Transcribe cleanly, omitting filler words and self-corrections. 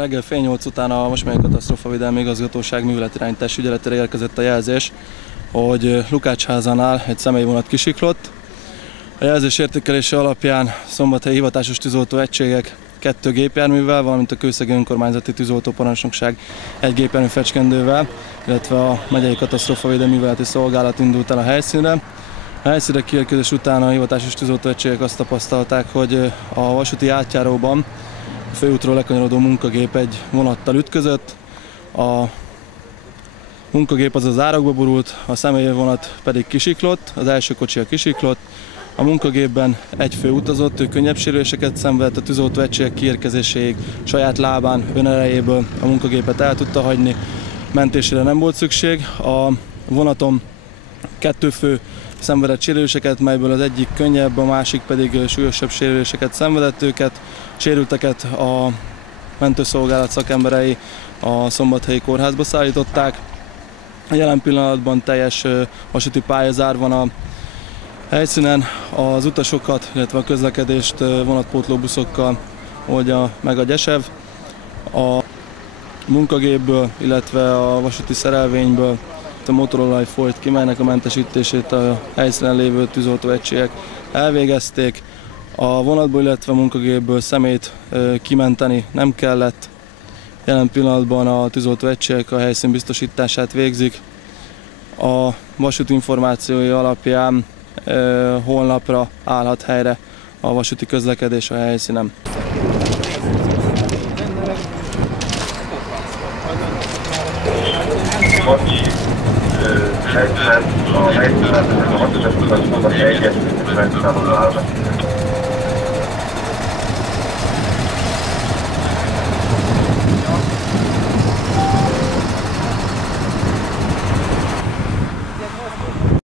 Reggel fél 8 után a Mosmegyi Katasztrófavédelmi Igazgatóság műveletirányítási ügyeletére érkezett a jelzés, hogy Lukácsházánál egy személyvonat kisiklott. A jelzés értékelése alapján szombathelyi hivatásos tűzoltó egységek 2 gépjárművel, valamint a Kőszegi Önkormányzati Tűzoltóparancsnokság 1 gépjármű fecskendővel, illetve a Megyei Katasztrófavédelmi Műveleti Szolgálat indult el a helyszínre. A helyszínre kiérkezés után a hivatásos tűzoltó egységek azt tapasztalták, hogy a vasúti átjáróban a főútról lekanyarodó munkagép egy vonattal ütközött. A munkagép az árokba borult, a személyvonat pedig kisiklott, az első kocsi kisiklott. A munkagépben egy fő utazott, ő könnyebb sérüléseket szenvedett, a tűzoltó egységek kiérkezéséig saját lábán, önerejéből a munkagépet el tudta hagyni, mentésére nem volt szükség. A vonaton 2 fő szenvedett sérüléseket, melyből az egyik könnyebb, a másik pedig súlyosabb sérüléseket szenvedett. Őket, sérülteket a mentőszolgálat szakemberei a Szombathelyi kórházba szállították. Jelen pillanatban teljes vasúti pályazár van a helyszínen, az utasokat, illetve a közlekedést vonatpótló buszokkal oldja meg a GYESEV. A munkagépből, illetve a vasúti szerelvényből a motorolaj folyt ki, melynek a mentesítését a helyszínen lévő tűzoltó egységek elvégezték. A vonatból, illetve a munkagépből személyt kimenteni nem kellett. Jelen pillanatban a tűzoltó egységek a helyszín biztosítását végzik. A vasúti információi alapján holnapra állhat helyre a vasúti közlekedés a helyszínen. A helyszínen a vasúti közlekedés a helyszínen